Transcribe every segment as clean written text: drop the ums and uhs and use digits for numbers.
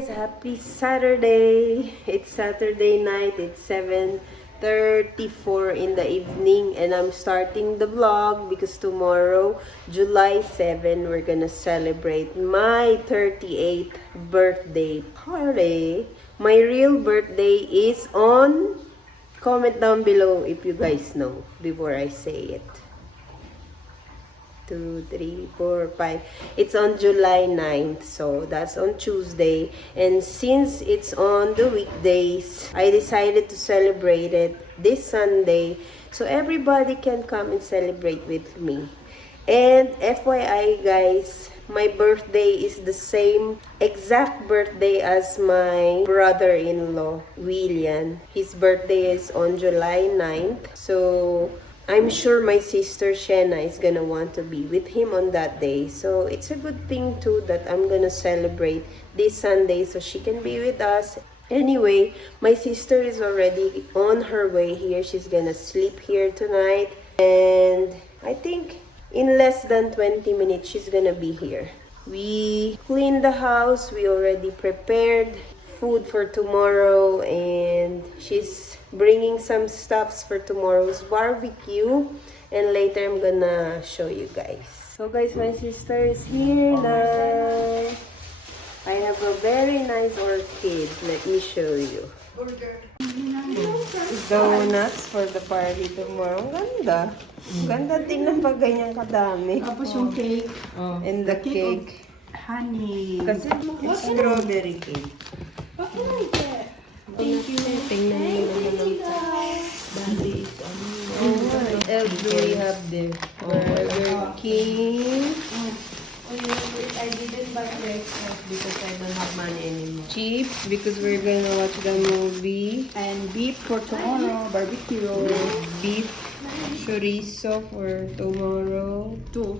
guys, happy Saturday. It's Saturday night. It's 7:34 in the evening and I'm starting the vlog because tomorrow, July 7, we're gonna celebrate my 38th birthday party. My real birthday is on, comment down below if you guys know before I say it. 2, 3, 4, 5. It's on July 9th, so that's on Tuesday. And since it's on the weekdays, I decided to celebrate it this Sunday so everybody can come and celebrate with me. And FYI guys, my birthday is the same exact birthday as my brother-in-law, William. His birthday is on July 9th. So I'm sure my sister Shena is gonna want to be with him on that day. So it's a good thing too that I'm gonna celebrate this Sunday so she can be with us. Anyway, my sister is already on her way here. She's gonna sleep here tonight. And I think in less than 20 minutes, she's gonna be here. We cleaned the house. We already prepared food for tomorrow. And she's bringing some stuffs for tomorrow's barbecue. And later, I'm gonna show you guys. So guys, my sister is here now. I have a very nice orchid. Let me show you. Donuts for the party tomorrow. Ang ganda. Ganda tingnan pag ganyan kadami. Tapos yung cake. And the cake. Honey. Kasi it's strawberry cake. Thank you. Tingnan mo naman ang Daddy. what else do we have there? Burger King. I didn't buy breakfast because I don't have money anymore. Chips because we're gonna watch the movie. And beef for tomorrow, barbecue. Beef chorizo for tomorrow. 2.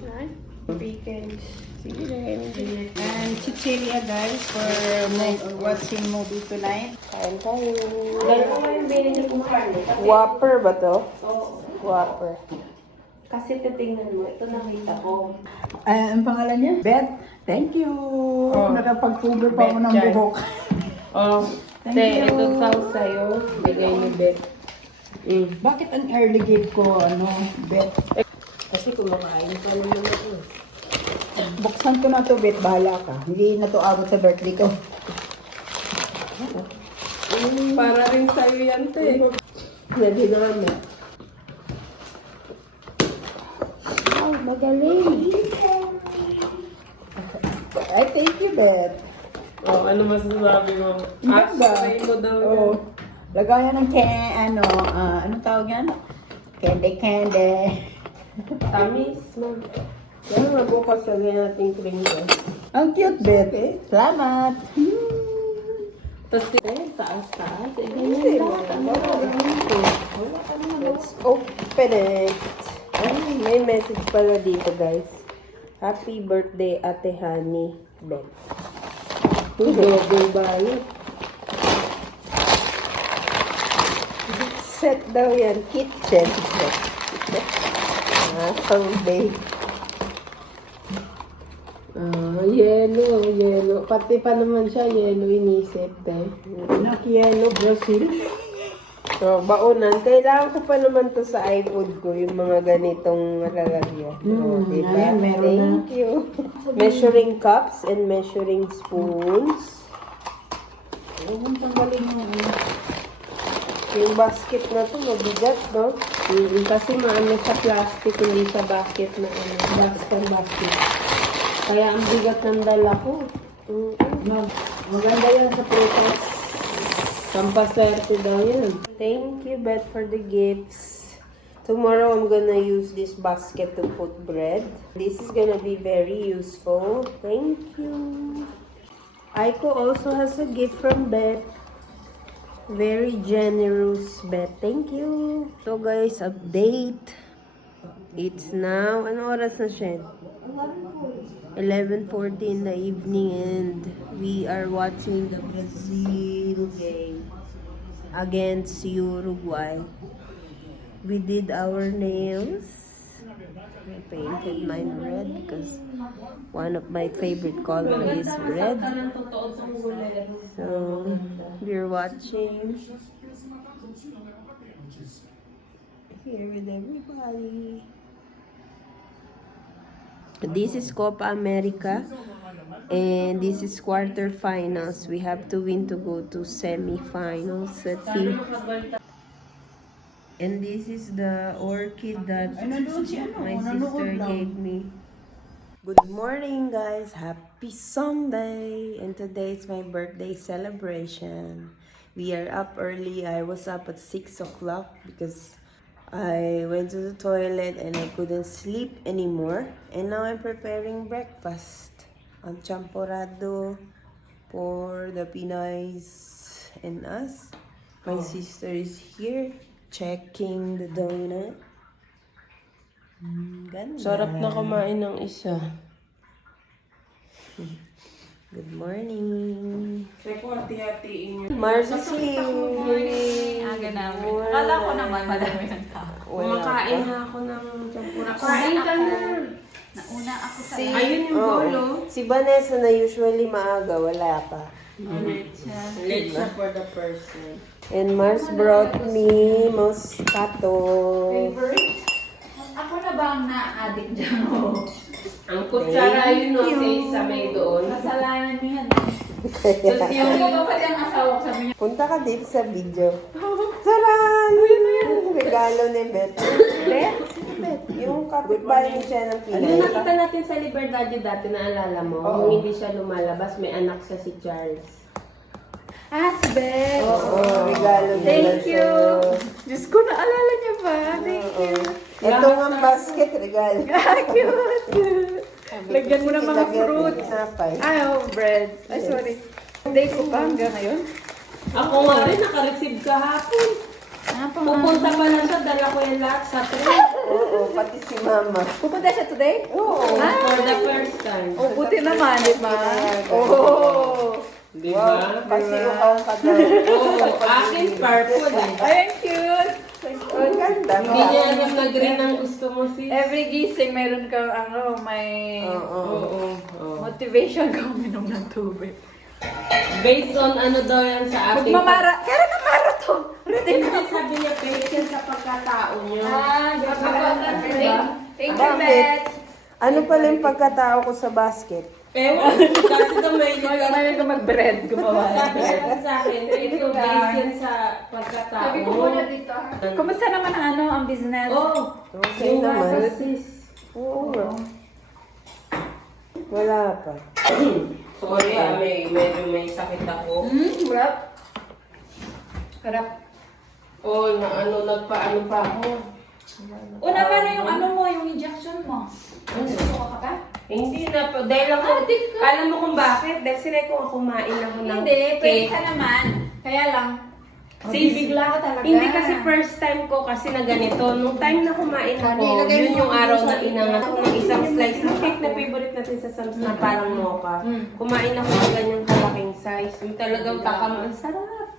Weekend. Sige na. And chicheria guys for watching movie tonight. Kain tayo. Whopper ba to? Whopper. Kasi titingnan mo, ito nakita ko. Ang pangalan niya? Beth. Thank you. Nakapag-cover pa ako ng Beth, buhok. Oh, Thank te, you. ito sauce sa'yo. Bigay ni Beth. Bakit ang early gate ko, Beth? Kasi kumakain pa naman ako. Buksan ko na to, Beth. Bahala ka. Hindi na to abot sa birthday ko. Para rin sa'yo yan, te. Nadinamit. Wow, magaling. Ay, thank you, Beth. Oh, ano masasabi mo? Ganda. Try mo daw Oh, lagayan ng anong tawag yan? Candy. Tamis, ma'am. Yan nga bukas lagyan natin crinkles. Ang cute, Beth. Salamat. Tapos, taas. Hindi, Let's open it. Ay, may message pala dito, guys. Happy birthday, Ate Honey Beth. Double bayad. Set daw yan. Kitchen set. Pang bake. Yellow. Pati pa naman siya, yellow inisip, eh. Yellow Brazil. So, baunan. Kailangan ko pa naman to sa iPod ko, yung mga ganitong lalagyan. Diba? ayan, meron na. Thank you. Measuring cups and measuring spoons. Huwag tanggalin mo. Yung basket na to, mabigat, no? Kasi maano sa plastic, hindi sa basket na basket. Kaya ang bigat ng dala ko. Maganda yan sa prutas. Pampaswerte daw yan. Thank you, Beth, for the gifts. Tomorrow, I'm gonna use this basket to put bread. This is gonna be very useful. Thank you. Aiko also has a gift from Beth. Very generous, Beth. Thank you. So, guys, update. It's now, ano oras na siya? 11:40 in the evening and we are watching the Brazil game against Uruguay. We did our nails. I painted mine red because one of my favorite color is red. So, we're watching here with everybody. This is Copa America and this is quarterfinals. We have to win to go to semifinals. Let's see. And this is the orchid that my sister gave me. Good morning, guys. Happy Sunday. And today is my birthday celebration. We are up early. I was up at 6 o'clock because I went to the toilet and I couldn't sleep anymore. And now I'm preparing breakfast. Ang champorado for the Pinoys and us. My sister is here checking the donut. Ganda. Sarap na kumain ng isa. Good morning. Check mo, hati-hatiin yun. Mars asleep. Aga namin. Akala ko naman madami ng tao. Kumakain na ako ng champura. Kain ka na. Nauna ako sa Ayun yung bolo. Si Vanessa na usually maaga, wala pa. Late siya for the person. And Mars brought me Moscato. Ako na ba ang na-addict dyan? Ang kutsara yun no, sa may doon. Kasalanan niya. Tapos yung Yung ba pati ang asawa ko sabi niya, Punta ka dito sa video. Taran! Regalo ni Beth. Bet? Yung kapitbahay siya ng Ano Pinay. nakita natin sa Libertad dati, naalala mo? Oo. Yung hindi siya lumalabas, may anak siya si Charles. Ah, si Bet. Oo, regalo nila Thank you. sa'yo. Diyos ko, naalala niya ba? Thank you. Ito nga basket, regalo. Cute. Lagyan mo ng mga Lagyan fruit. ng tinapay. Ay, oh, bread. Ay, sorry. Day ko pa hanggang ngayon. Ako nga rin, naka-receive kahapon. Pupunta pa lang siya, dala ko yung lahat sa train. Oo, pati si Mama. Pupunta siya today? Oo. For the first time. Oh, buti naman, di ba? Oh. Di Wow, ba? kasi ukaw ka daw. Oo, akin purple eh. Ay, ang cute. Ang ganda. Hindi niya alam na green ang gusto mo sis. Every gising, meron kang may Oo. Oo. motivation ka uminom ng tubig. Based on ano daw yan sa ating... Magmamara. Kaya namara to. Ready Hindi na. sabi niya, based yan sa pagkatao niyo. Thank you, Bakit? Bet. Ano pala yung pagkatao ko sa basket? Ewan, kasi daw may Mayroon ka mag-bread, gumawa ng Sabi bread. niya sa akin, ito based yan sa pagkatao. Sabi ko muna dito. Kumusta naman ang business? Oh, Okay yung naman. naman. Sis. Oo nga. Wala pa. Sorry medyo may sakit ako. Harap. Harap. Oh, nagpaano pa ako. Una ba na yung ano mo, yung injection mo? Nagsusuka ka pa? Hindi na po. Dahil ako, Adik ka. alam mo kung bakit? Dahil sinay ko kumain ako ng Hindi, pwede cake. ka naman. Kaya lang, Sis, bigla ka talaga. Hindi kasi first time ko kasi na ganito. Nung time na kumain ako, yun yung araw na inangat ko ng isang slice ng cake na favorite natin sa Sam's na parang mocha. Kumain ako ng ganyang kalaking size. Yung talagang takam, ang sarap.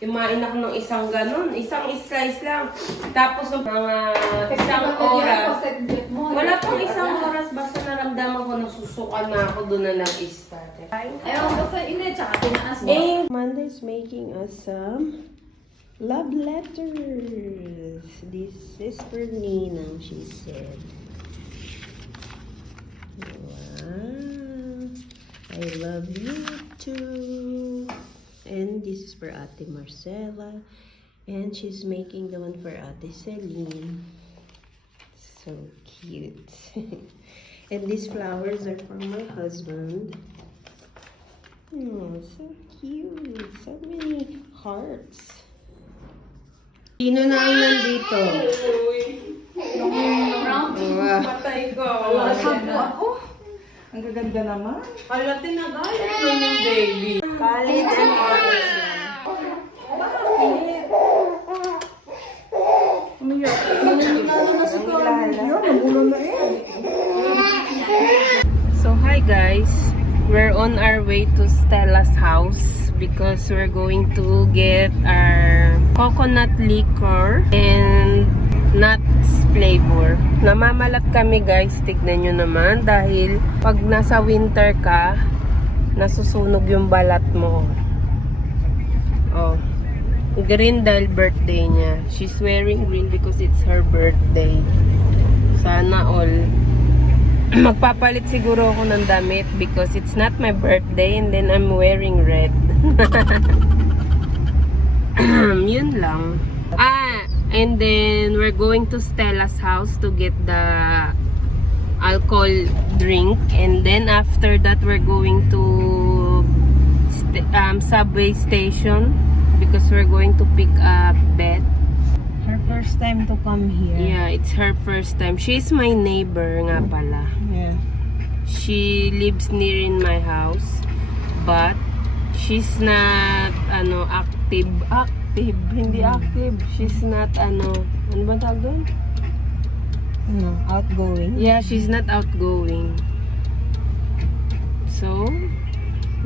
Kumain ako ng isang ganon, isang slice lang. Tapos ng mga isang oras. Wala pang isang oras, basta naramdaman ko nasusukan na ako, doon na nag-start. Ayaw, basta hindi, tsaka tinaas mo. Amanda's making us some love letters. This is for Ninang, she said. Wow. I love you too. And this is for Ate Marcela. And she's making the one for Ate Celine. So cute. And these flowers are for my husband. Oh, so cute. So many hearts. Sino na ang nandito? Wow. Patay ko. Ako? Ang gaganda naman. Hala, tinagalit mo yung baby. Khalid and Honest. So hi guys, we're on our way to Stella's house because we're going to get our coconut liquor and nuts flavor. Namamalat kami guys, tignan nyo naman. Dahil pag nasa winter ka, nasusunog yung balat mo. Oh. Green dahil birthday niya. She's wearing green because it's her birthday. Sana all. Magpapalit siguro ako ng damit because it's not my birthday and then I'm wearing red. Yun lang. And then we're going to Stella's house to get the alcohol drink, and then after that we're going to subway station because we're going to pick up Beth. Her first time to come here. Yeah, it's her first time. She's my neighbor nga pala. Yeah. She lives near in my house, but she's not active. Hindi active. She's not ano ba tawag doon? Outgoing. Yeah, she's not outgoing. So,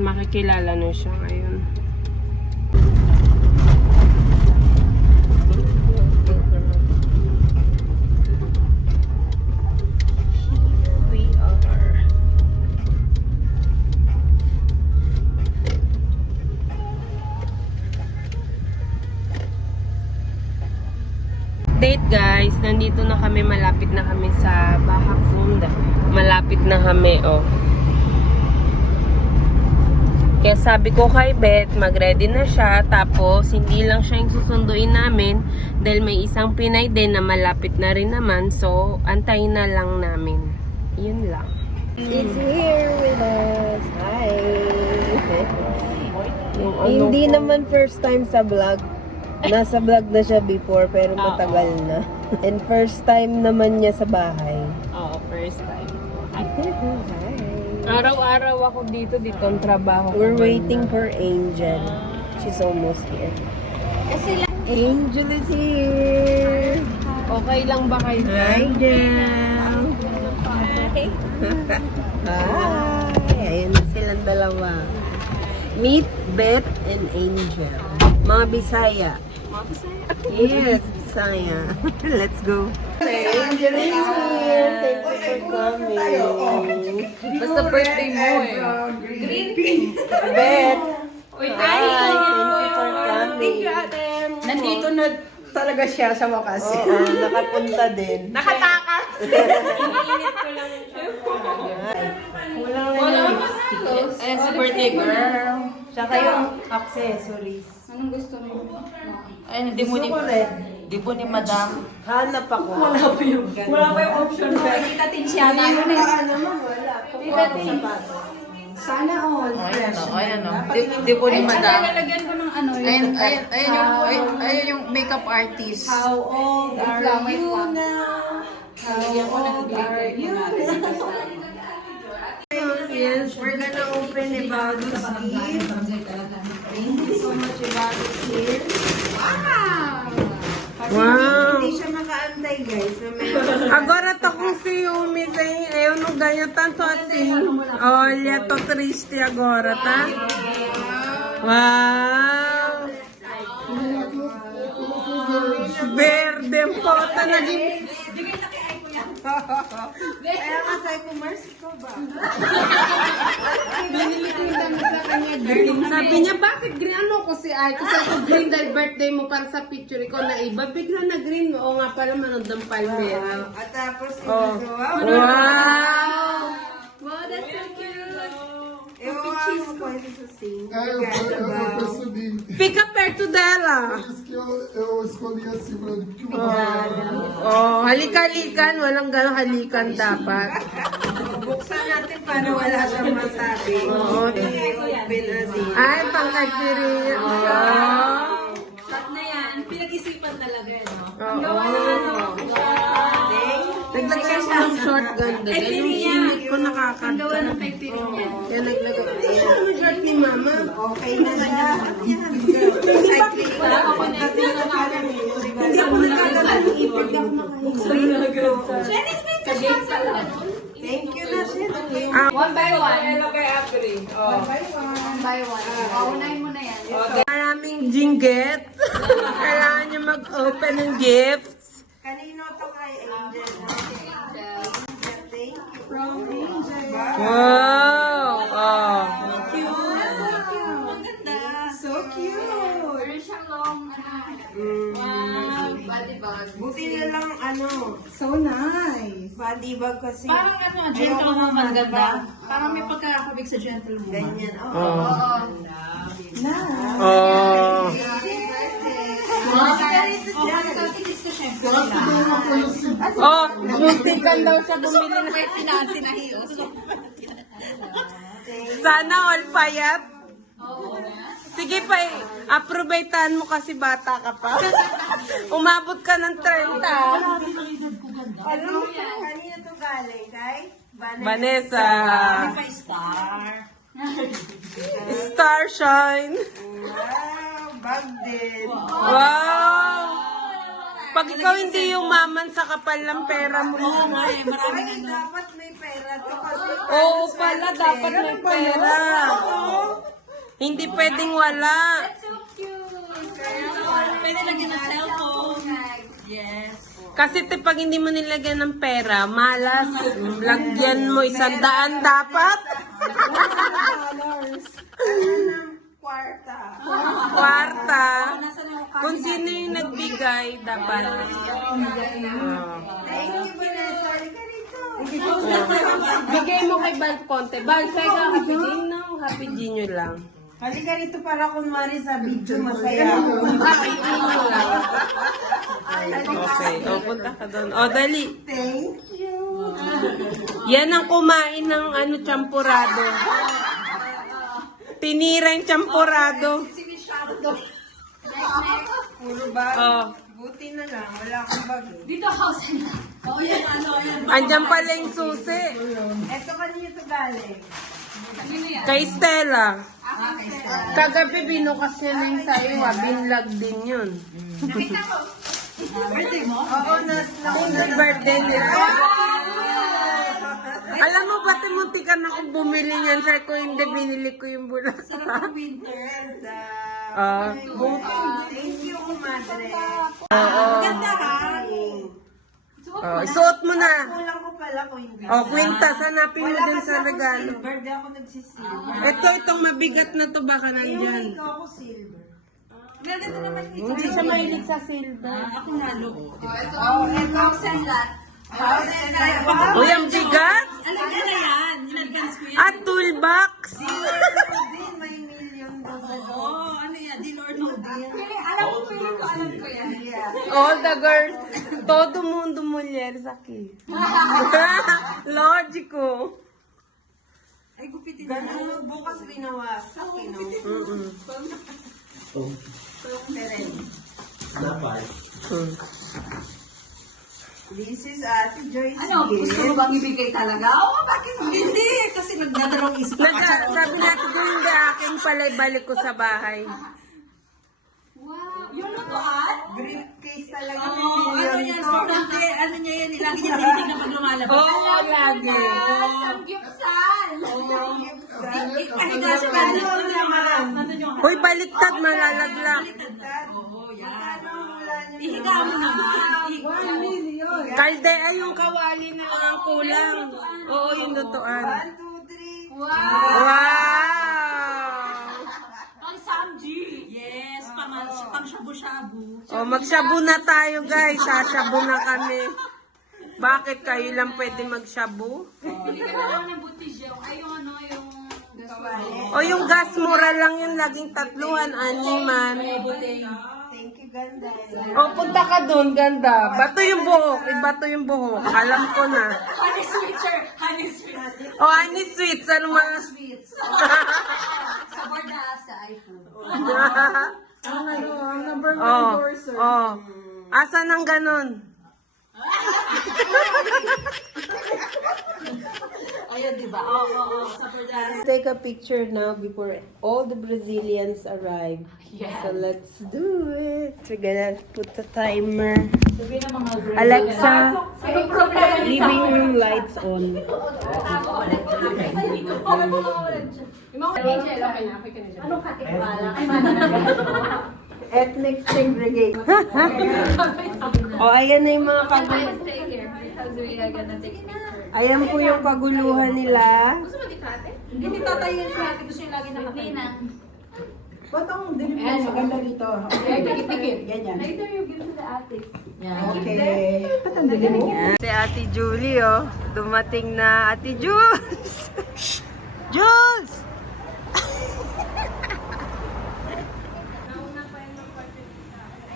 makikilala na siya ngayon. We are. Date guys, nandito na kami, malapit na kami sa Baja Funda. Malapit na kami, oh. Kaya sabi ko kay Beth, mag-ready na siya. Tapos, hindi lang siya yung susunduin namin. Dahil may isang Pinay din na malapit na rin naman. So, antayin na lang namin. Yun lang. It's here with us. Hi! Hindi naman first time sa vlog. Nasa vlog na siya before pero matagal na. And first time naman niya sa bahay. Oo, first time. Hi! Araw-araw ako dito ang trabaho. We're waiting for Angel. She's almost here. Angel is here! Okay lang ba kayo? Hi, Angel! Hi! Ayun na silang dalawa. Meet Beth and Angel. Mga Bisaya. Yes, Bisaya. Let's go. Angel is here. Thank you for coming. Basta birthday mo eh. Beth. Hi, thank you for coming. Nandito na talaga siya sa wakas. Oo, nakapunta din. Nakatakas! Wala Ayan si birthday girl. Tsaka yung accessories. Anong gusto mo? Ay, hindi mo Gusto ko red. Di po ni madam. Hanap ako. Wala pa yung option. Tita Tinciana yun eh. naman, wala. Tita Sana all. Ayan o. Di po ni madam. Lalagyan ko ng ano Ayan yung makeup artist. How old are you now? How old are you now? Yes, we're gonna open Evalu's gift. Thank you so much, Evalu's here. Kasi Wow. hindi siya makaantay, guys. Agora tô com ciúmes, hein? Eu não ganho tanto assim. Olha, tô triste agora, tá? Uau! Verde, pota na de... Kaya nga sabi ko, Mars, ikaw ba? Binili ko yung damit sa kanya green. Sabi niya, bakit green? Ano ko si Ay? Kasi ako green dahil birthday mo para sa picture ko na iba. Bigla na green. Oo nga pala, manood ng palmera. At tapos, Oh. wow! Wow, that's so cute! Eu coisa assim. Eu percebi. Fica perto dela. Por isso que eu escolhi assim, Brando, porque o Oh, halika-halikan. Walang gano'ng halikan dapat. Buksan natin para wala siyang masabi. Oo. Open as in. Ay, pang-criteria. Oh. Shot na yan. Pinag-isipan talaga yun, no? Naglagay siya ng shotgun doon. Dahil yung init ko nakakanta. Gawa ng criteria niya. Kaya naglagay. Ay, ano shirt ni Mama? Okay na siya. Hindi ako nagkakaroon ng ipag ako makahinga. Thank you na siya. One by one. Hello kay Apri. One by one. Paunahin mo na yan. Maraming jinget. Kailangan niya mag-open ng gifts. Kanino to kay Angel? Wow! Oh. So cute! Meron siyang long, body bag. Buti na lang, So nice. body bag kasi. Parang gentleman ganda. Parang may pagkakabig sa gentleman. Ganyan, Oh. Nice. Oh. Oh, muntikan daw siya bumili na. Sana all payat. Sige pa, approbatean mo kasi bata ka pa. Umabot ka ng 30. Kanina to galing, kay? Vanessa. Star. Star shine. Wow, bag din. Wow! Pag ikaw hindi yumaman sa kapal ng pera mo. Ay, dapat may pera to kasi. Oo pala, dapat may pera. Hindi pwedeng wala. So cute! Pwede lagyan ng cellphone. Yes. Kasi pag hindi mo nilagyan ng pera, malas. Lagyan mo 100 dapat. Kwarta. Kwarta. Kung sino yung nagbigay, dapat. Thank you, Vanessa. Halika rito. Bigay mo kay Bal Ponte. Bal, say ka, happy din no? Happy din nyo lang. Halika rito para kunwari sa video masaya ako. Happy din nyo lang. Okay, o punta ka doon. O, dali. Thank you. Yan ang kumain ng champurado. Tinira yung champurado. Puro bag. Oh. Buti na lang. Wala akong bag. Dito, house and Oh, yan, yan. Andyan pala yung susi. Eto kanina to galing. Kay Stella. Kagabi binukas niya na yung sayo. Binlag din yun. Birthday mo? Oo, Hindi birthday nila. Alam mo, pati muntikan akong bumili niyan. Sabi ko, hindi, binili ko yung bulas. Winter. Thank you, madre. Ganda ha? Isuot mo na. Kulang ko pala ko hindi. Kwintas, hanapin mo din sa regalo. Silver, di ako nagsisilver. Itong mabigat na to, baka nandyan. Ikaw ako silver. Ganda naman. Hindi siya mahilig sa silver. Ako nalo. ito, house and lot. Uy, ang bigat! Alam niya na yan. In-advance ko yan. At toolbox! Din, may million daw sa Oh, ano yan? Deal or no deal? Alam ko yan. All the girls, todo mundo mulher aqui. Lógico. Ay, gupitin. Ganun bukas binawasak, no? This is Ate Joyce. Ano, gusto mo bang ibigay talaga? Oo, bakit hindi? Kasi nagdadalawang isip ako. Sabi natin kung hindi akin pala, ibalik ko sa bahay. Wow! Yung lutuan? Briefcase talaga may Oo, ano million yan? to. Importante, ano niya yan? Lagi niya tinitingnan pag lumalabas. Oo, lagi. Samgyupsal! Kasi kasi ano yung Uy, baliktad, malalaglag. Oo, yan. Wala niyo Ihiga mo naman. Kalde ay yung kawali na lang ang kulang. Oo, yung lutuan. 1, 2, 3. Wow! Wow! Ang samji! Yes, pang shabu-shabu. O, magshabu na tayo, guys. Sashabu na kami. Bakit kayo lang pwede magshabu? Hindi ka naman ng butijyaw. Ay, yung ano, yung... O, yung gas mura lang yun. Laging 3, 6. Thank you, ganda. O, punta ka dun, ganda. Bato yung buhok. Ibato yung buhok. Alam ko na. Honey sweets, sir. Honey sweets. O, honey sweets. Ano mga... Sweets. Sabor na sa iPhone. Oh. Asan ang ganon? Ayun, di ba? Oo. Sabor na. Take a picture now before all the Brazilians arrive. So let's do it. We're gonna put the timer. Alexa, living room lights on. Ethnic segregation. Oh, ayan na yung mga Let's take here because we are gonna take picture. Ayan po yung kaguluhan nila. Hindi tatayo yung ate. Gusto yung lagi nakatayo. Ba't ang dilim mo? Maganda dito. Okay, dikit-dikit. Ganyan. Later you give to the ate. Okay. Ba't ang dilim mo? Si Ate Julie, oh. Dumating na Ate Jules! Jules!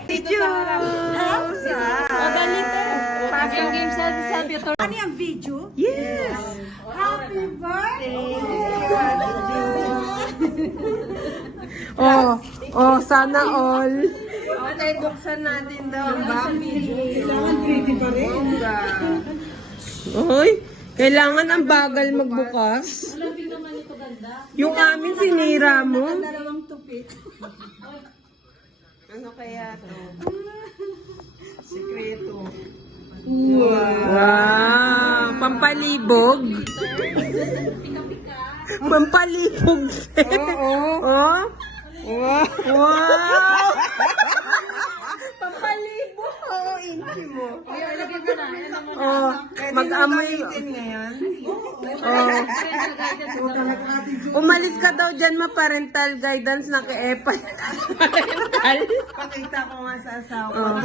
Ate Jules! Pag yung game selfie ito. Ano yung video? Yes! Happy birthday! Oh, sana all. Okay, buksan natin daw ang baby. Kailangan pretty pa rin. Uy, kailangan ang bagal magbukas. Yung amin sinira mo. Dalawang tupit. Ano kaya to? Sikreto. Wow! Pampalibog. Pampalibog. Oo. Oh? Wow! Wow! Pampalibog. Oo, intimo. Oh, mag-amoy. Oh. Umalis ka daw dyan, ma-parental guidance na kay-epa. Parental. Pakita ko nga sa asawa. Oh.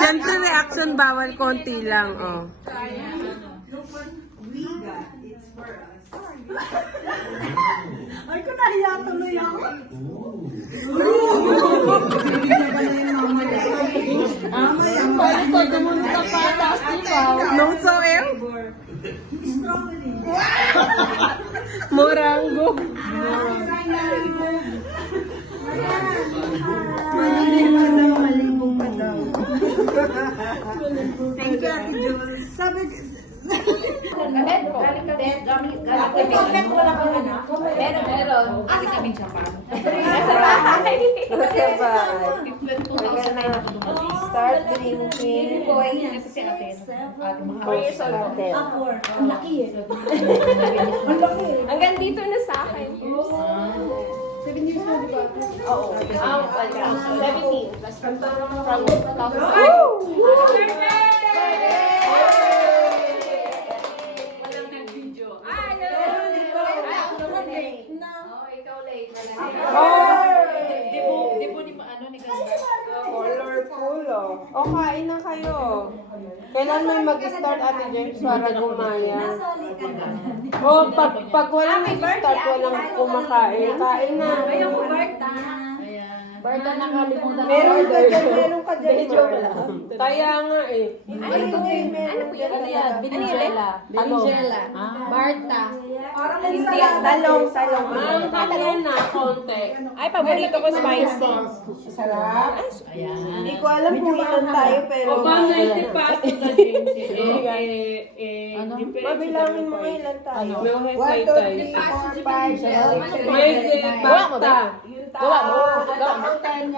Siyempre, reaction bawal, konti lang. Oh. Ay, ko nahiya tuloy ako. Nung so Morango. Malibog pa daw. Thank you, Ate Jules. Sabi, Meron. Kasi kami Japan. Start drinking. Kasi si ate. Ate mga 4 years old. ang laki eh. Hanggang dito na sa akin. 7 years old ba? Oo. 17. From 2000. Walang nag-video. Di po ni ano ni Ganda. Colorful, oh. O, kain na kayo. Kailan may mag-start, Ate James, para gumaya? O, pag walang mag-start, walang kumakain. Kain na. Ayun ko Berta. Berta nakalimutan. Meron ka dyan, Kaya nga eh. Ano po yan? Binigela. Binigela. Berta. Talong. Ang kanya na, konti. Ay, paborito ko spicy. Sarap. Hindi ko alam kung ilan tayo, pero... O ba, 90 past na James? Mabilangin mo nga ilan tayo. May 1, 2, 3, 4, 5, 6, 7, May si Bata.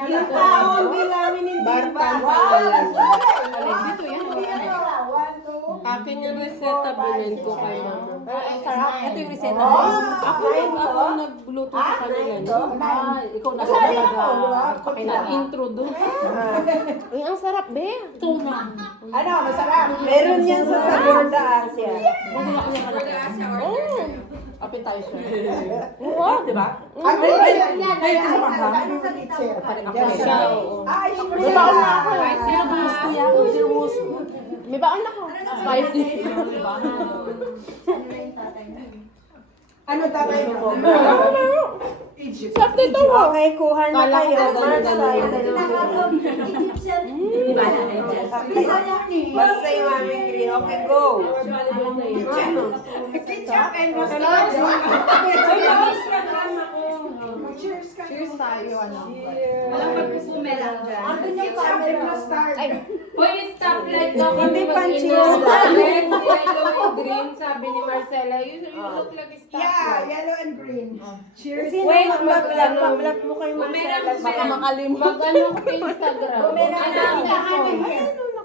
Yung tao ang bilangin hindi ba? Akin yung reseta, bilhin ko kay mama. Ito yung reseta. Ako nagluto sa kanila. Ikaw na Nag-intro doon. Uy, ang sarap, be. Ano, masarap. Meron yan sa Sagorda, Asia. appetizer. Oo, di ba? Ang May baon na ako. May baon ako. Spicy. Ano tatay mo? Sakto ito. Okay, kuha na kayo. March tayo. Basta yung aming green. Okay, go. Ketchup and mustard. Cheers tayo, ano. Walang pagpupume lang dyan. Andun yung ketchup and mustard. Hoy, stoplight ka kami Hindi pa mag-inom. cheers lang. Red, yellow, and green, sabi ni Marcela. You look like a Yeah, stoplight. yellow and green. Cheers. Wait, mag-vlog mo kayo, Marcela. Baka makalimot. Mag-ano ko sa Instagram. Ano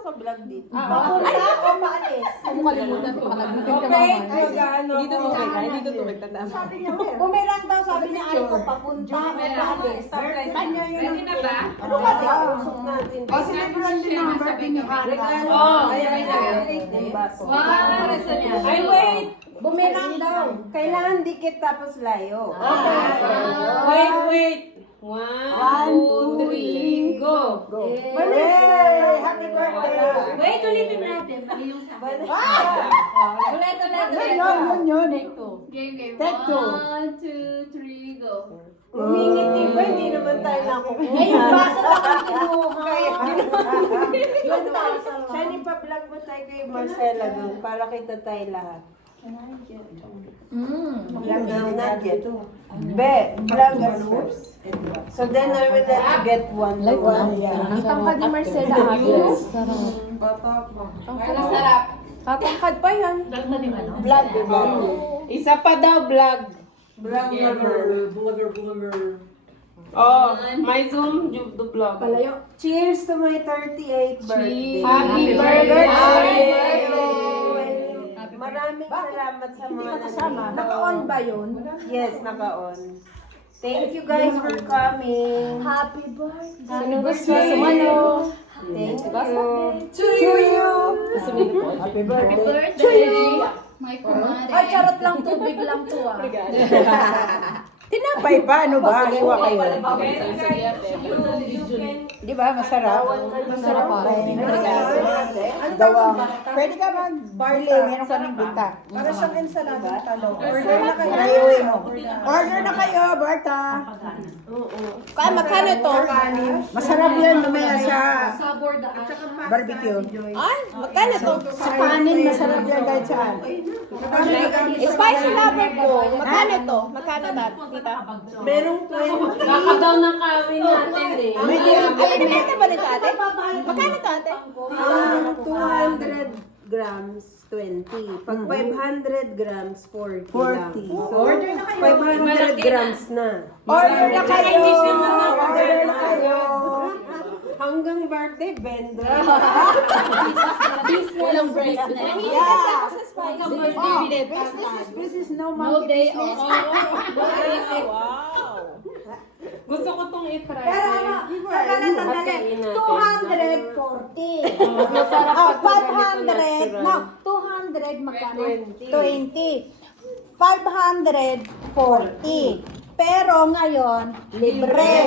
naka-vlog dito. Papunta o paalis? Kalimutan ko Okay, mag-ano Dito ako. tumigay, dito tumigay. Sabi niya, bumerang daw, sabi niya, ay ko, papunta o paalis? Ready na ba? Ano kasi usok natin? Kasi nag-run din ang birthday ni Hana. Regalo. Oh, Ayan, ayan. baso. Wow, rasa niya. Ay, wait! Bumerang daw. Kailangan dikit tapos layo. Wait! 1, 2, 3, go! Vanessa! Happy birthday! Wait, ulitin natin. Mali yung sa akin. Ulit. Yun. Game. Take two. 1, 2, 3, go. Umingiti ba? Hindi naman tayo nakukuha. Ngayon, basa lang ang kinuha. Yung tasa lang. Siya pa-vlog mo tayo kay Marcela doon para kita tayo lahat. Vlog daw natin. Be, vlog us first. So then I will let you get one to one. Ang tangkad ni Marcela Ano sarap? Katangkad pa yan. Vlog, diba? Isa pa daw, vlog. Vlog number. Oh, may Zoom, the vlog. Cheers to my 38th birthday. Happy birthday! birthday! Maraming salamat sa mga nandito. Naka-on ba yun? Yes, naka-on. Thank you guys for coming. Happy birthday. Happy birthday. Thank you. To you. Happy birthday. Birthday! My kumare. Ay, charot lang, tubig lang to ah. Tinapay pa, ano ba? Hiwa kayo. You Di ba? Masarap. Masarap pa. Gawang. Pwede ka mag-barley. Meron kaming bita. Para siyang ensalada talong. Order mo. Order na kayo, Barta. Kaya magkano to? Masarap yan mamaya sa Sabor daan. barbecue. Ay, magkano to? Sa kanin, masarap yan kahit saan. Spicy lover ko. Magkano to? Magkano na? Tita? Merong 20. Baka daw ng kawin natin eh. Ay, binibenta ba nito ate? Magkano to ate? 200 grams, 20. Pag 500 grams, 40 lang. 40. So, 500 grams na. Order na kayo. Order na kayo. Hanggang birthday, benda. Walang business. Yeah. Business. Business is business, no No monkey day business. off. Gusto ko tong i-try. Pero ano, sandali, Hatiin natin. 240. Masarap Oh, pag ganito 500. natural. No, 200 magkano? 20. 540. Pero ngayon, libre.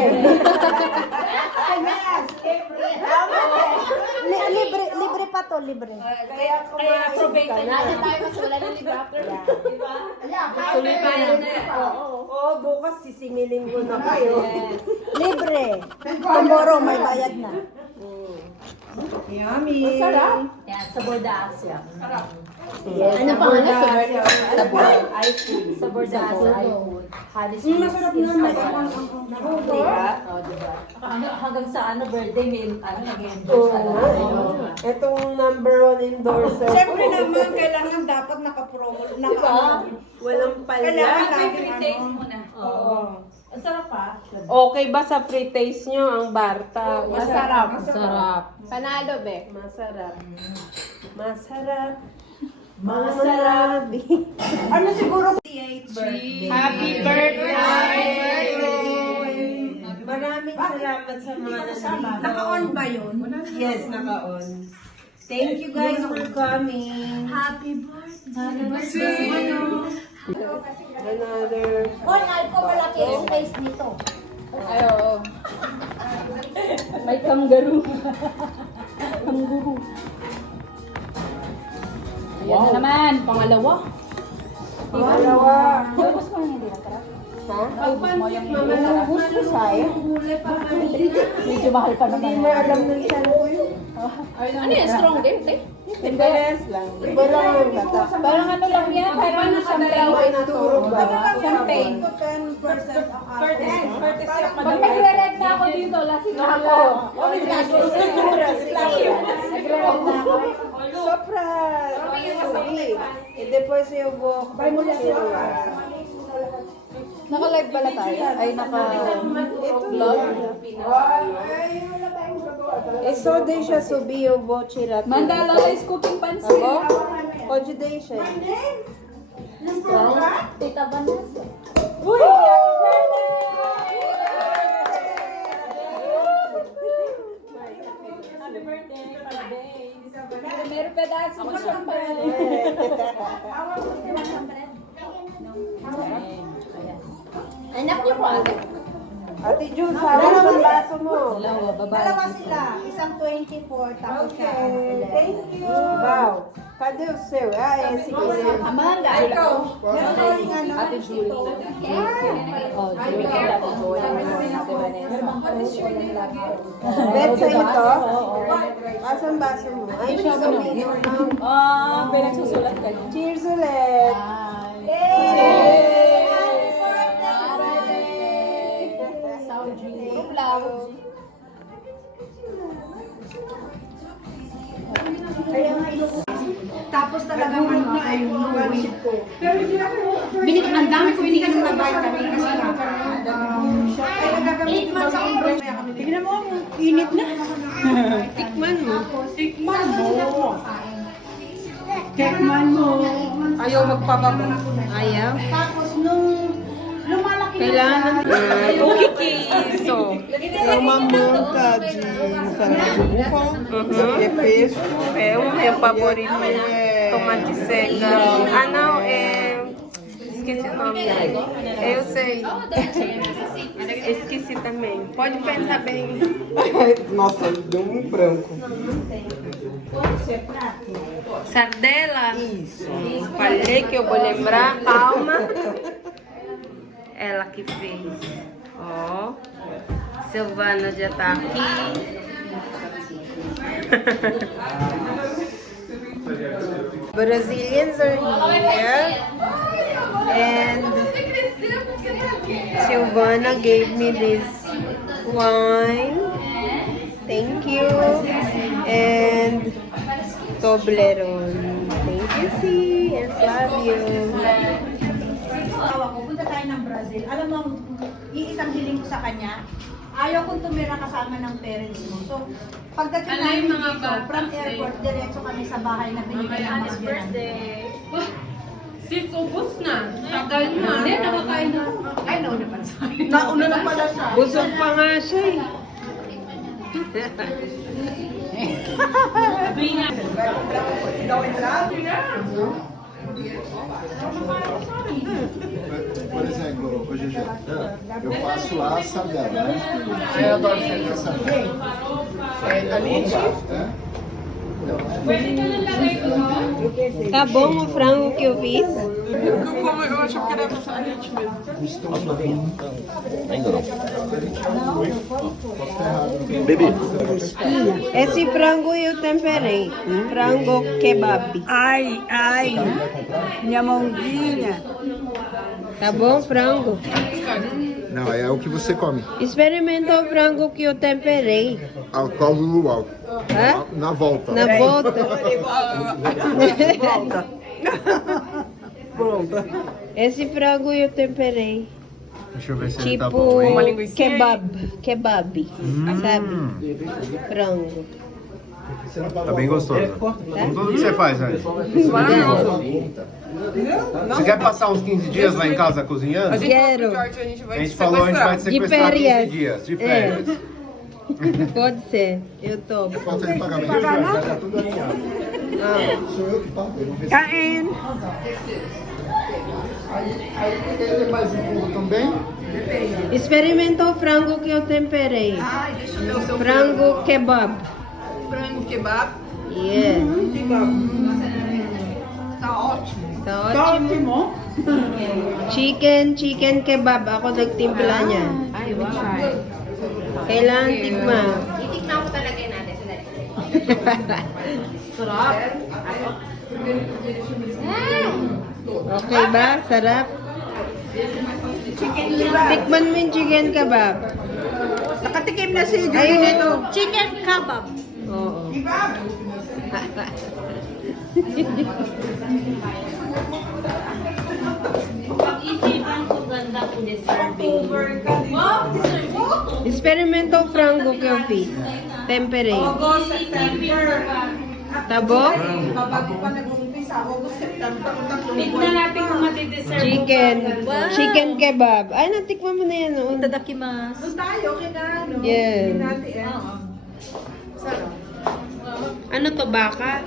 Libre pa to, libre. Kaya probate na natin tayo mas wala na libre after. Diba? Sulipayan na. Oo, bukas sisingilin ko na kayo. Libre. Tomorrow may bayad na. Yummy. Masarap. Yan, sabor da Asia. Yes, Ano pa nga? Sabor iFood. Sabor da Asia. iFood. Halis Masarap naman. Diba? Hanggang sa ano birthday, may ano nag-endorse. Oo. Itong number 1 endorser. Siyempre naman, kailangan dapat naka-promo. Walang palya. Kailangan lagi Taste muna. Oo. Ang sarap pa. Okay ba sa pre-taste nyo ang Barta? Masarap. Panalo, be. Masarap. Masarap. Masarap. Ano siguro? Happy birthday! Maraming salamat sa mga nandito. Naka-on ba yun? Yes, naka-on. Thank you guys for coming. Happy birthday. Another. Hoy, ay ko malaki yung space nito. May kangaroo. Ayan na naman, pangalawa. Pangalawa. Tapos mo hindi natarap. Pagpansit, mama. Gusto sa'yo. Medyo mahal pa naman. Hindi mo alam ng isang ko yun. Ano yan, strong din, te? Timbales lang. Iba lang ang bata. Parang ano lang yan, parang champagne. Turo ba? Champagne. 10% ang Pag nagre-red na ako dito, lasing na ako. Nagre-red na ako. Sopra. Sige. E depois eu vou continuar. Naka-live pala tayo? Ay, naka-vlog? Eso deixa subir, eu vou tirar tudo. Mandala is cooking Tá pansit. bom? Pode deixar. Tita Vanessa. Uy! Happy birthday, Primeiro pedaço do champanhe. Anak niyo po agad. Ate Jules, hawak ang baso mo. Dalawa sila. Isang 24, tapos siya. Thank you. Wow. Cadê o seu? Ah, esse aqui. Né? Amanda. Meron ko rin ano. Ate Julie. Oh, Julie. Bet sa ito? Asan baso mo? Ay, siya mo. Ah, pinagsusulat ka niya. Cheers ulit. Tapos talagang ano na ay one-ship ko. Ang dami ko hindi ka nang vitamin kasi ay nagagamit 8 months akong break. Tignan mo, init na. Tikman mo. Tikman mo. Ayaw magpapabo. Ayaw? Tapos nung lumalaki Kailangan Kikiso. É uma manta de mussarela de búfalo, isso aqui é peixe. É o meu favorito. Tomate seca. Ah, não, esqueci o nome. Eu sei. Esqueci também. Pode pensar bem. Nossa, deu um branco. Sardela? Isso. Falei que eu vou lembrar. Calma. Ela que fez. Ó. Silvana já tá aqui. Brazilians are here. And Silvana gave me this wine. Thank you. And Toblerone. Thank you, C. And Flavio. Tawa ko, punta tayo ng Brazil. Alam mo, iisang hiling ko sa kanya, ayaw kong tumira kasama ng parents mo. So, pagdating namin dito, from airport, diretso kami sa bahay na binigay ng mga birthday. Sis, ubus na. Tagal na. Hindi, nakakain na. Ay, nauna pa sa akin. Nauna na pala siya. Busog pa nga siya eh. Por exemplo, ô Gigi, eu faço a sardela, né? Eu adoro essa Tá bom o frango que eu fiz? Eu acho que era a gente mesmo. Esse frango eu temperei. Frango kebab. Ai, minha mãozinha. Tá bom frango? Não, é o que você come. Experimenta o frango que eu temperei. Ao qual do luau. Hã? Na volta. Na volta. Pronto. Esse frango eu temperei. Deixa eu ver se ele Tipo tá bom, hein? kebab. Kebab. Sabe? Frango. Tá bem gostoso. Tá? Como tudo que você faz, né? Você quer passar uns 15 dias lá em casa cozinhando? Quero. A gente vai A gente falou, a gente vai te De sequestrar 15 férias. dias, de férias. Pode ser. Eu topo. Falta de pagamento. Já tá tudo alinhado. Sou eu que pago. Kain. Aí ele é mais puro também. Experimenta o frango que eu temperei. Ai, deixa eu ver o seu Frango kebab. frango kebab. Yeah. Tá ótimo. Tá ótimo. Chicken kebab. Ako nagtimpla niya. Ai, vou try. Kailangan tikma. Itikman ko talaga yun natin. Sandali. Okay ba? Sarap? Tikman mo yung chicken kebab. Nakatikim na si Julie Ayun nito. ito. Chicken kebab. Oo. Pag-isipan ko ganda kung deserving. Experimento o frango que eu fiz. Tempere. August, September. Tabok. Bago pa nag-umpisa, August, September. Tignan natin kung matideserve Chicken. Chicken kebab. Ay, natikman mo na yan noon. Itadakimasu. Doon tayo, kaya ano. Yes. Sarap. Ano to, baka?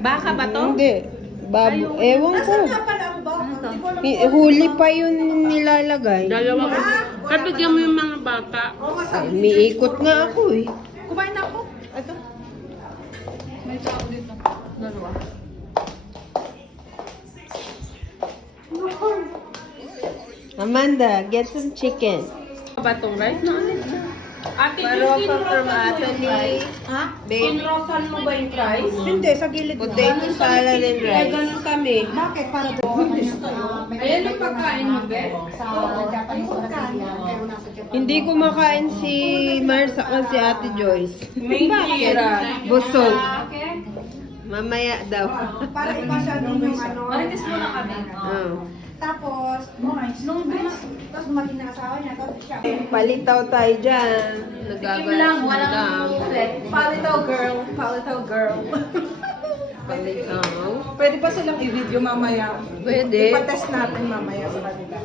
Baka ba to? Hindi. Babu. Ewan ko. Nasaan nga pala ang baka? Hindi ko alam. Huli pa yun nilalagay. Dalawa ko. Kabigyan mo yung mga bata. Oo, nga, Ay, sabi. may ikot nga ako eh. Kumain na ako. Ito. May tao dito. Dalawa. Amanda, get some chicken. Batong rice na ulit. Ate, Paropa from Italy. Ha? Babe, kinrosan mo ba yung rice? Hindi, sa gilid mo. potato salad and Ay, rice. ganun kami. Bakit? Para doon. Ayan yung pagkain mo, Be. Sa Japanese na pero nasa Japan. Hindi kumakain si Mars at si Ate Joyce. May tira. Busog. Mamaya daw. Para iba siya nung ano. Marites muna kami. Oh. Tapos, nung dumating na asawa niya, tapos siya. Palitaw tayo dyan. Nagagalas na lang. Palitaw girl. Palitaw girl. Palitaw. Pwede pa silang i-video mamaya. Pwede. Ipa-test natin mamaya sa kanila.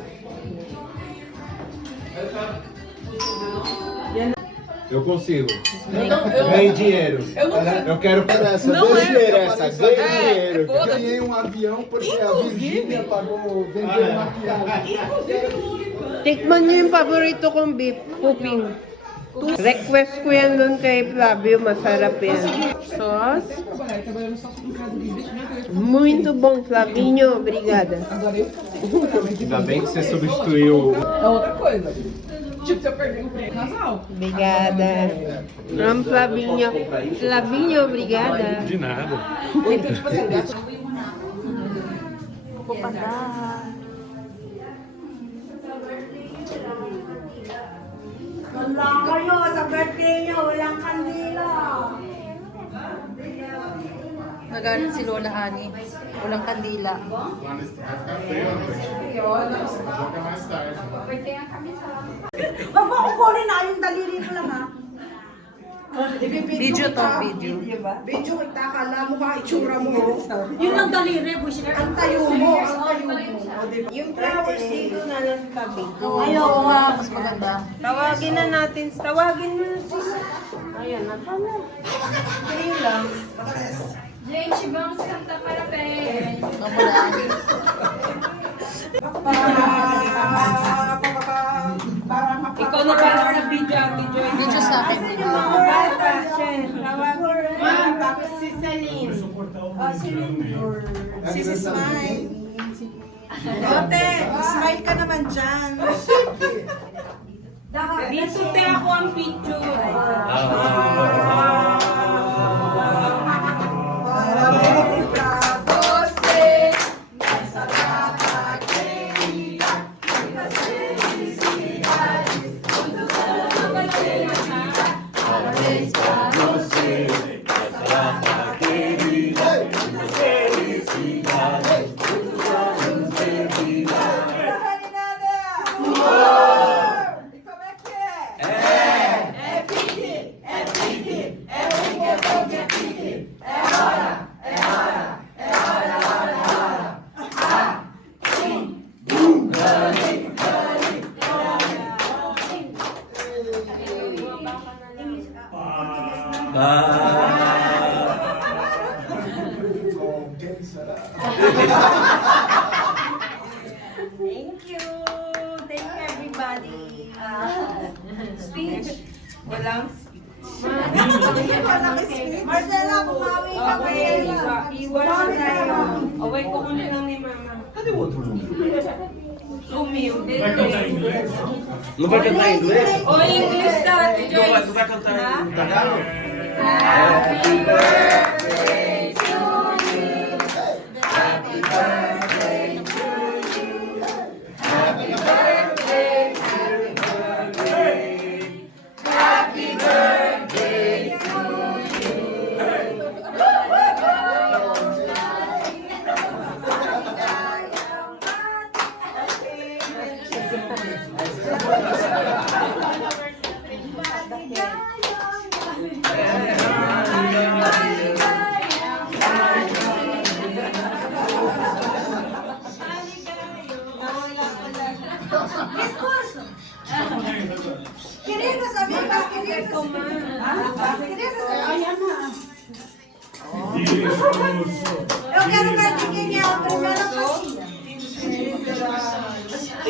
Eu consigo. Ganhei dinheiro. Eu quero ganhar essa. Ganhei dinheiro essa. Ganhei dinheiro. Ganhei um avião porque a Virgínia pagou vendendo maquiagem. Tikman niyo yung paborito kong beef cooking. Request ko yan dun kay Flavio. Masarap yan. Sauce. Muito bom, Flavinho. Obrigada. Ainda bem que você substituiu. Obrigada. From Flavinho. Flavinho, obrigada. De nada. Wala kayo sa birthday niyo, walang kandila. Nagalit si Lola Ani. Walang kandila. Wag mo akong kunin na, yung daliri ko lang ha. Video to, video. Video kita, kala mo ka, itsura mo. Yun lang daliri, bullshit. Ang tayo mo, ang tayo mo. Yung flowers dito na nasa tabi. Ayaw nga, mas maganda. Tawagin na natin. Tawagin mo na sis. Ayan, natala. Kayo lang. Jane, Shibang, kanta para, Be. Ikaw na para sa video, Ate Joyce. Video sa akin. Bata, Shen. Tawagin. Ma'am, tapos si Celine. This is mine. Ote, smile ka naman dyan. Dito te ako ang picture. Thank you. Thank you, everybody. Speech. Walang speech. Marcela, kumawi ka, Marcela. Iwan na tayo. Away ko muna lang ni Mama. Sumiw. Não vai cantar em inglês? O, English ka, Ate Joyce. Não vai cantar em italiano? Happy birthday to you. Happy birthday to you. Happy birthday, happy birthday. Happy birthday to you.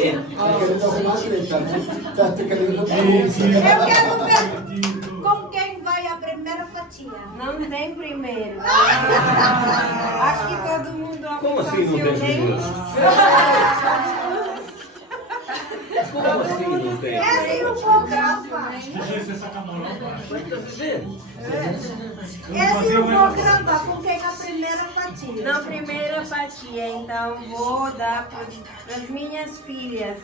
Eu quero ver com quem vai a primeira fatia. Não tem primeiro. Acho que todo mundo Como assim não tem primeiro? Como assim não tem? Essa é o fotografa. Esse eu vou gravar com quem a primeira fatia. Na primeira fatia, então vou dar para as minhas filhas.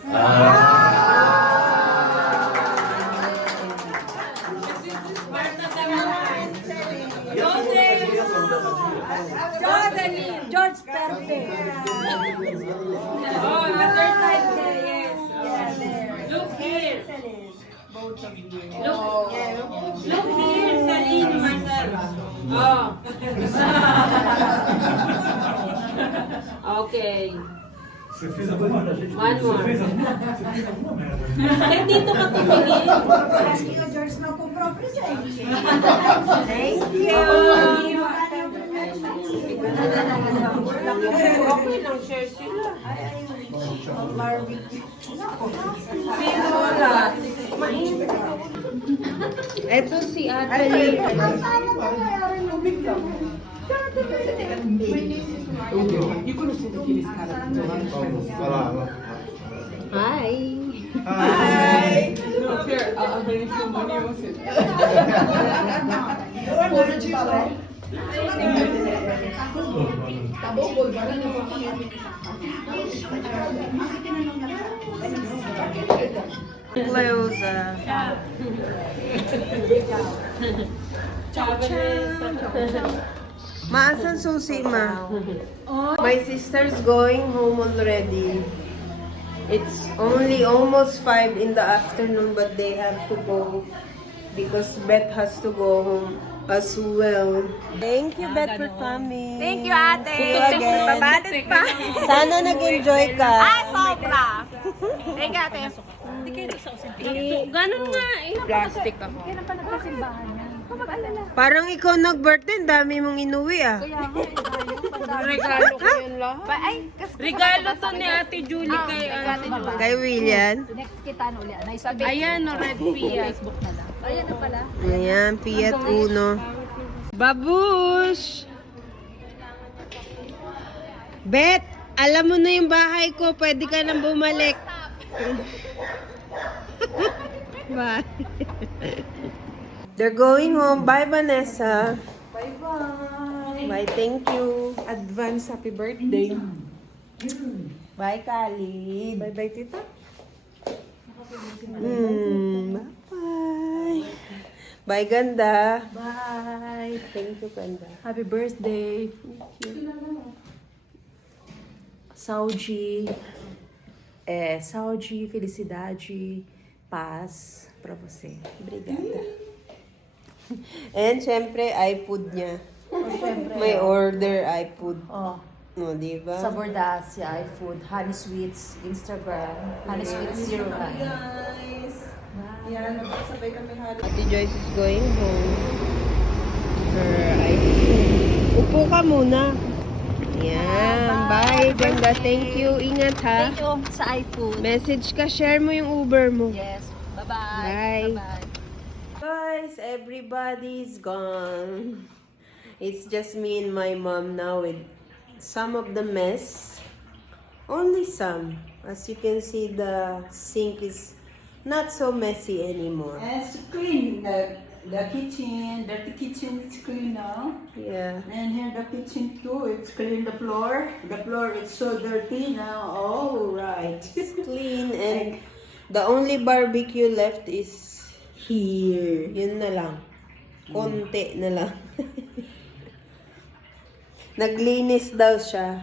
George Perte. Oh, other side, yes. Look here. Both of you. Look here, Saline, myself. Oh. Okay. One more. Dito ka tumingin. Parece que o George não comprou presente. Thank you. Okay lang, share sila. Sino wala? Ito si Ate Lee. Hi. Cleusa. Maasan susi, ma? My sister's going home already. It's only almost 5 in the afternoon, but they have to go because Beth has to go home as well. Thank you, Beth, for coming. Thank you, ate. See you again. Babatid pa. Sana nag-enjoy ka. Sobra. Thank you, ate. Ganun nga eh. Plastic ako. Parang ikaw nag-birthday, dami mong inuwi ah. Regalo ko yun lahat. Ay, Regalo to ni Ate Julie kay ano. Kay William. Next kita no ulit. Ayan, no, red pia. Facebook na lang. Ayan na pala. Ayan, Fiat Uno. Babush! Bet, alam mo na yung bahay ko. Pwede ka nang bumalik. Bye. They're going home. Bye, Vanessa. Bye-bye. Bye, thank you. Advance happy birthday. Bye, Khalid. Bye-bye, tita. Bye-bye. Bye, ganda. Bye. Thank you, ganda. Happy birthday. Saúde, saúde, felicidade, paz pra você. Obrigada. And syempre, iPod niya. May order iPod. Oh, No, di ba? sa Bordacia, iFood, Honey Sweets, Instagram, Honey Sweets 09. Ate Joyce is going home. Her iPod. Upo ka muna. Yan. Bye, ganda. Thank you. Ingat ha. Thank you sa iFood. Message ka. Share mo yung Uber mo. Yes. Bye-bye. Bye. Bye-bye. Guys, everybody's gone. It's just me and my mom now with some of the mess. Only some. As you can see, the sink is not so messy anymore. It's clean. The kitchen, dirty kitchen is clean now. Yeah. And here the kitchen too, it's clean the floor. The floor is so dirty now. All right. It's clean and the only barbecue left is here. Yun na lang. Konti na lang. Naglinis daw siya.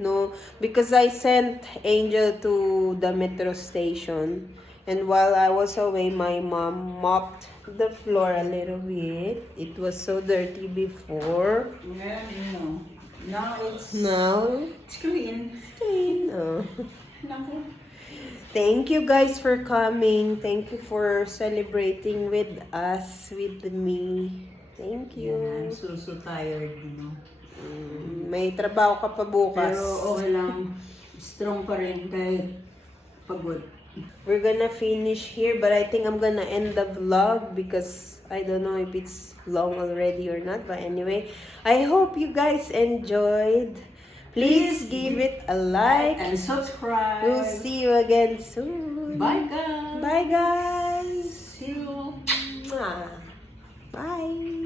No, because I sent Angel to the metro station. And while I was away, my mom mopped the floor a little bit. It was so dirty before. Yeah, no. Now it's Now, clean. it's clean. Oh. Thank you guys for coming. Thank you for celebrating with us, with me. Thank you. I'm so tired, you know. May trabaho ka pa bukas. Pero okay lang. strong pa rin kahit pagod. We're gonna finish here, but I think I'm gonna end the vlog because I don't know if it's long already or not. But anyway, I hope you guys enjoyed. Please give it a like. And subscribe. We'll see you again soon. Bye guys. Bye guys. See you. Mwah. Bye.